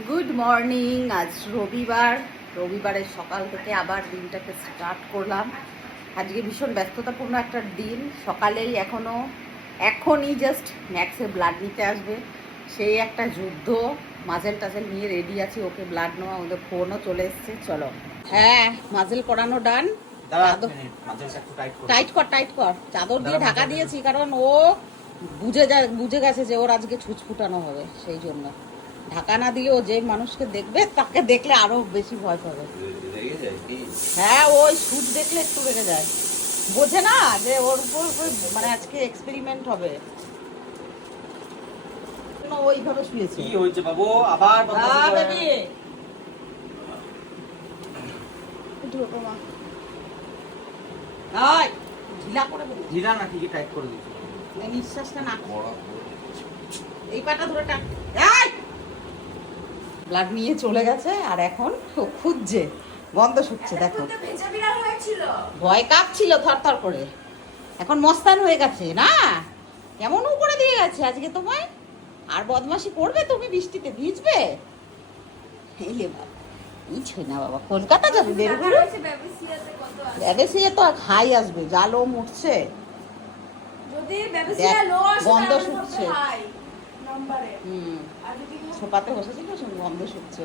Good morning. আজ রবিবারের সকাল থেকে আবার দিনটাকে স্টার্ট করলাম। আজকে ভীষণ ব্যস্ততাপূর্ণ একটা দিন। সকালেই এখনই জাস্ট ম্যাক্সের ব্লাড নিতে আসবে, সেই একটা যুদ্ধ। মাজেল টাজেল নিয়ে রেডি আছি, ওকে ব্লাড নেওয়া, ওদের ফোনও চলে এসছে। চলো, হ্যাঁ মাজেল করানো ডান। টাইট কর, চাদর দিয়ে ঢাকা দিয়েছি, কারণ ও বুঝে গেছে যে ওর আজকে ছুঁচ ফুটানো হবে, সেই জন্য ঢাকা না দিলে ও যে মানুষকে দেখবে তাকে দেখলে আরো বেশি ভয় পাবে। হ্যাঁ, ওই ছুঁচ দেখলে একটু রেগে যায়, বোঝে না যে ওর উপর মানে আজকে এক্সপেরিমেন্ট হবে। ওইভাবে শুয়েছে। কি হয়েছে বাবু? আবার বেবি ঢিলা করে দেবো। ঢিলা না, ঠিকই টাইট করে দিচ্ছি। নিঃশ্বাসটা না, এই পাটা ধরে টান। ব্লাড নিয়ে চলে গেছে আর এখন খুঁজছে, গন্ধ শুকছে। দেখো, ভয় কাঁপছিল থরথর করে, এখন মস্তান হয়ে গেছে না। কেমন উপরে দিয়ে গেছে আজকে তোমায়। আর বদমাশি করবে তুমি, বৃষ্টিতে ভিজবে। হেলে বাবা, কিছুই না বাবা, কলকাতা যাবে বেরগুলো। ব্যবসিয়া তো আর খাই আসবে, জালো মুটছে, গন্ধ শুকছে। ছোপাতে বসেছিল, গন্ধ শুকছে।